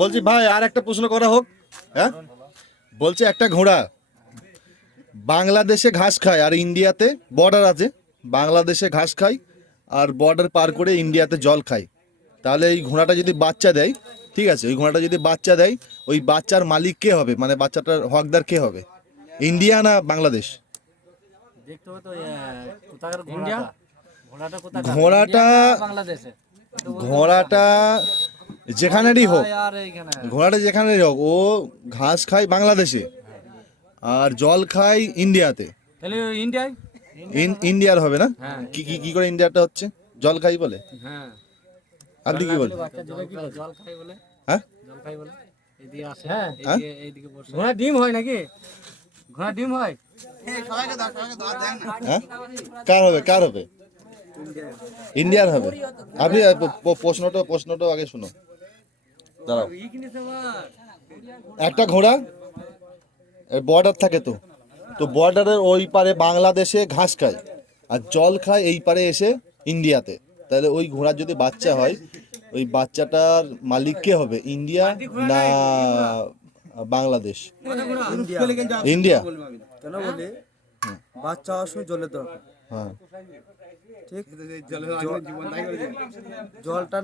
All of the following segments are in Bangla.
বলছি ভাই আর একটা প্রশ্ন করা হোক। হ্যাঁ, বলছে একটা ঘোড়া বাংলাদেশে ঘাস খায় আর ইন্ডিয়াতে বর্ডার আছে, বাংলাদেশে ঘাস খায় আর বর্ডার পার করে ইন্ডিয়াতে জল খায়, তাহলে এই ঘোড়াটা যদি বাচ্চা দেয়, ঠিক আছে, ওই ঘোড়াটা যদি বাচ্চা দেয়, ওই বাচ্চার মালিক কে হবে, মানে বাচ্চাটার হকদার কে হবে, ইন্ডিয়া না বাংলাদেশ? দেখতে হবে তো কোথাকার ঘোড়াটা, ঘোড়াটা কোথাকার, ঘোড়াটা বাংলাদেশে। ঘোড়াটা যেখানেরই হোক, আর এইখানে ঘোড়াটা যেখানেরই হোক, ও ঘাস খায় বাংলাদেশে আর জল খায় ইন্ডিয়াতে, তাহলে ইন্ডিয়ায়, ইন্ডিয়ার হবে না? হ্যাঁ। কি কি কি করে ইন্ডিয়াটা হচ্ছে? জল খাই বলে? হ্যাঁ, আপনি কি বলেন? বাচ্চা দিলে কি বলে? জল খাই বলে, হ্যাঁ, জল খাই বলে এদিকে আসে, হ্যাঁ হ্যাঁ? এইদিকে বসে। ঘোড়া ডিম হয় নাকি? ঘোড়া ডিম হয়? হ্যাঁ, কার হবে, কার হবে? ইন্ডিয়ার হবে। আপনি প্রশ্নটা আগে শুনো, দাঁড়াও। একটা ঘোড়া বর্ডার থাকে, তো তো বর্ডারের ওই পারে বাংলাদেশে ঘাস খায় আর জল খায় এই পারে এসে ইন্ডিয়াতে, তাহলে ওই ঘোড়ার যদি বাচ্চা হয়, ওই বাচ্চাটার মালিক কে হবে, ইন্ডিয়া না বাংলাদেশ? ইন্ডিয়া। কেন বলি, বাচ্চা হওয়ার সময় জলের দরকার, হ্যাঁ, ঠিক? জলটা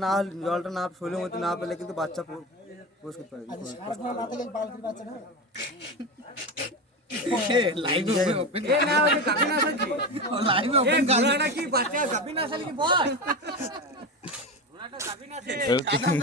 না শরীরের মধ্যে না পেলে কিন্তু বাচ্চা প্রবেশ করতে পারে। এরকম।